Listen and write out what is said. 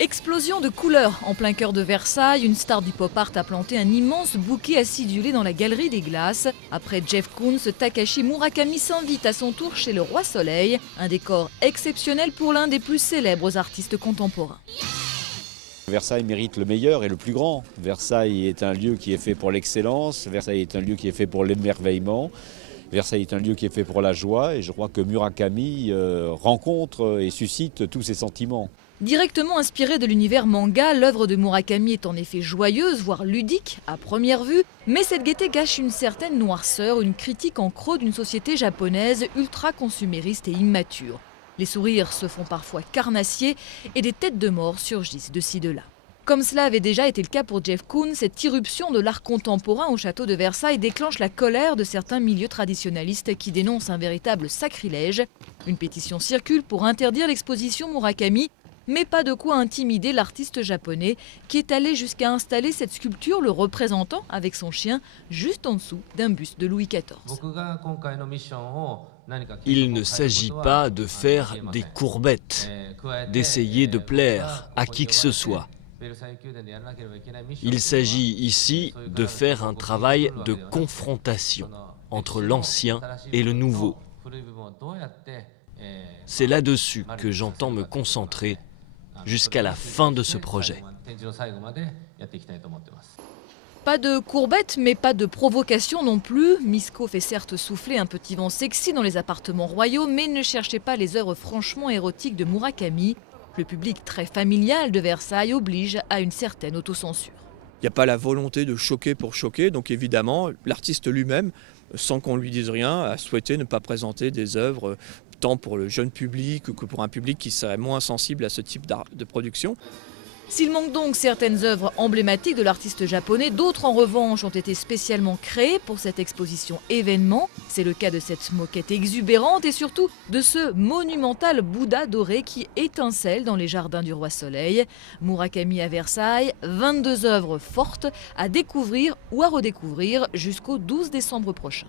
Explosion de couleurs en plein cœur de Versailles, une star du pop art a planté un immense bouquet acidulé dans la galerie des glaces. Après Jeff Koons, Takashi Murakami s'invite à son tour chez le Roi Soleil, un décor exceptionnel pour l'un des plus célèbres artistes contemporains. Versailles mérite le meilleur et le plus grand. Versailles est un lieu qui est fait pour l'excellence, Versailles est un lieu qui est fait pour l'émerveillement, Versailles est un lieu qui est fait pour la joie et je crois que Murakami rencontre et suscite tous ces sentiments. Directement inspirée de l'univers manga, l'œuvre de Murakami est en effet joyeuse, voire ludique à première vue, mais cette gaieté cache une certaine noirceur, une critique en creux d'une société japonaise ultra-consumériste et immature. Les sourires se font parfois carnassiers et des têtes de mort surgissent de ci de là. Comme cela avait déjà été le cas pour Jeff Koons, cette irruption de l'art contemporain au château de Versailles déclenche la colère de certains milieux traditionnalistes qui dénoncent un véritable sacrilège. Une pétition circule pour interdire l'exposition Murakami, mais pas de quoi intimider l'artiste japonais qui est allé jusqu'à installer cette sculpture le représentant avec son chien juste en dessous d'un buste de Louis XIV. Il ne s'agit pas de faire des courbettes, d'essayer de plaire à qui que ce soit. Il s'agit ici de faire un travail de confrontation entre l'ancien et le nouveau. C'est là-dessus que j'entends me concentrer jusqu'à la fin de ce projet. Pas de courbettes, mais pas de provocation non plus. Misko fait certes souffler un petit vent sexy dans les appartements royaux, mais ne cherchez pas les œuvres franchement érotiques de Murakami. Le public très familial de Versailles oblige à une certaine autocensure. Il n'y a pas la volonté de choquer pour choquer, donc évidemment, l'artiste lui-même, sans qu'on lui dise rien, a souhaité ne pas présenter des œuvres tant pour le jeune public que pour un public qui serait moins sensible à ce type de production. S'il manque donc certaines œuvres emblématiques de l'artiste japonais, d'autres en revanche ont été spécialement créées pour cette exposition événement. C'est le cas de cette moquette exubérante et surtout de ce monumental Bouddha doré qui étincelle dans les jardins du Roi Soleil. Murakami à Versailles, 22 œuvres fortes à découvrir ou à redécouvrir jusqu'au 12 décembre prochain.